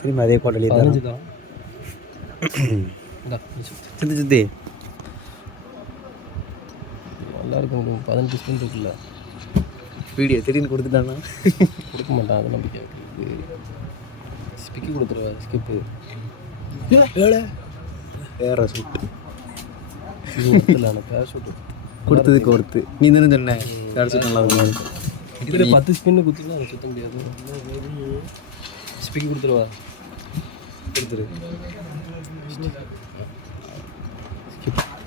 திரும்பி அதே கோட்டலி தான் சுற்றி சுற்றி நல்லா இருக்கும். 15 ஸ்பின் இருக்குல்ல, வீடியோ திடீர்னு கொடுத்துட்டானா கொடுக்க மாட்டான். அது நம்பிக்கை ஸ்பிக்கி கொடுத்துருவா. ஸ்கிப்பு வேற சூட்டு இல்லை, பேரஷூட்டு கொடுத்ததுக்கு ஒருத்து நீ தானே சொன்ன பேரஷூட் நல்லா இருக்கும். இதில் 10 ஸ்பின்னு குத்தினா அதை சுற்ற முடியாது. ஸ்பிக்கி கொடுத்துருவா. கொடுத்துரு.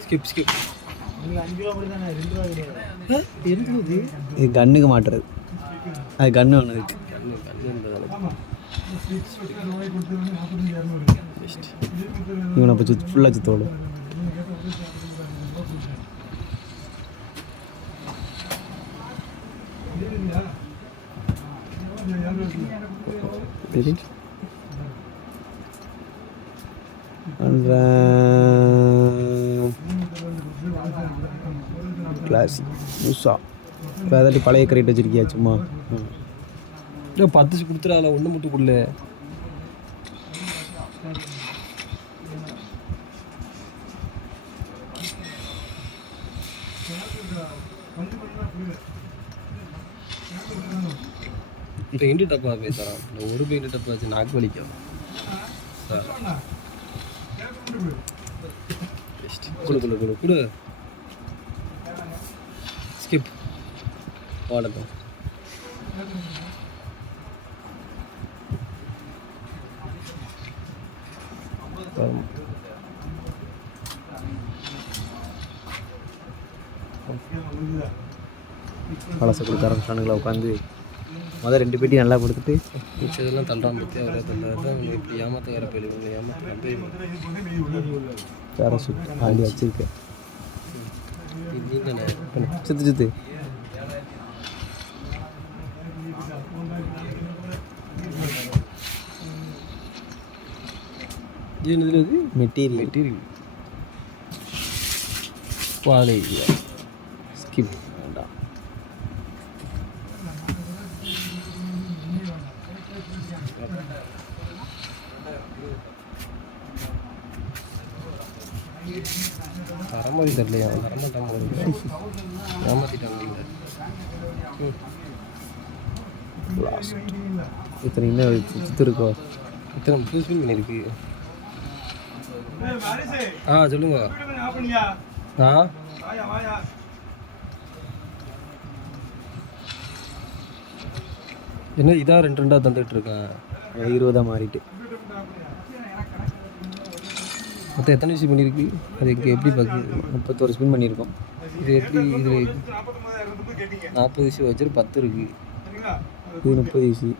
Skip skip. இது கண்ணுக்கு மாட்டுறது. அது கண்ணு ஒன்று இருக்கு. இவனை இப்போ ஃபுல்லாக சுத்தோடு கிளாஸ் புதுசா ஏதாட்டி பழைய கரெக்ட் வச்சுருக்கியா சும்மா? 10 கொடுத்துறால ஒன்று மட்டும் கொடுல. பெயிண்ட் டப்பா பேசுகிறான். ஒரு பெயிண்ட் டப்பா வச்சு நாக்கு வலிக்கும். கொடு கொடு கொடு கொடு. ஸ்கிப் வாடட்டும். பழசை கொடுக்க ஆரம்பிச்சானுங்களா உட்காந்து முதல் 2 பெட்டி நல்லா கொடுத்துட்டு மிச்சதெல்லாம் தள்ளாம பற்றி அவரே தள்ளாதான் இப்படி ஏமாத்த வேறு போய் வேற சுட்டு ஆடி வச்சிருக்கேன். நீ தானே சுத்து சுத்து இது மெட்டீரியல் மெட்டீரியல் பாலை ஸ்கிப் வேண்டாம். தரமாதிரி தெரியலையா? தரமாட்டாங்க, ஏமாத்திட்டாங்க. இத்தனை இன்னும் சுத்து இருக்கோ? இத்தனை 30 ஸ்பின் பண்ணியிருக்கு. சொல்லுங்க. என்ன இதான் 2 தந்துட்டு இருக்கேன். 20 மாறிட்டு மொத்தம் எத்தனை விஷயம் பண்ணியிருக்கு? அது இங்கே எப்படி பார்க்குது? 31 ஸ்பின் பண்ணியிருக்கோம். இது எப்படி? இது 40 விஷயம் வச்சுட்டு 10 இருக்குது. இது 30 ஈஸி.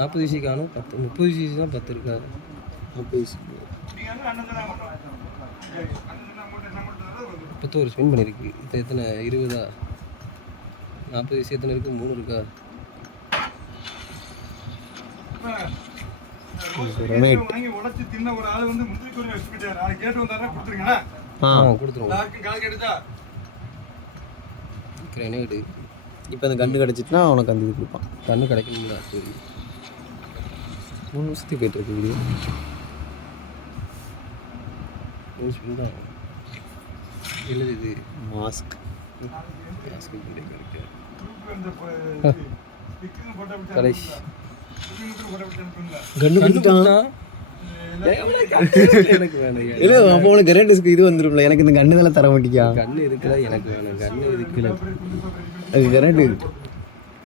40 விஷயம் காணும். 30 விஷயம் தான் 10 இருக்கா? 30 ஈஸி. 31 ஸ்பின் பண்ணியிருக்கு. இது எத்தனை? 20. 40 விஷயம் எத்தனை இருக்குது? 3 இருக்கா? கிரனேடு. இப்போ அந்த கன்று கிடச்சிட்டுனா அவனுக்கு அந்த இது கொடுப்பான். கண்ணு கிடைக்கணுங்களா? சரி, 3 நிமிஷத்துக்கு போய்ட்டுருக்கு வீடியோ. 3 ஸ்பின் தான். எழுது இது மாஸ்க். கடைசி கன்று கொடுத்துட்டான். எனக்கு வேணும். இல்லை அப்போ உனக்கு கிரேண்டஸ்க்கு இது வந்துடும்ல. எனக்கு இந்த கன்று தானே தர மாட்டேங்க. கண்ணு இருக்குல்ல, எனக்கு வேணும். கண்ணு இருக்குல்ல, அது கிரேண்டு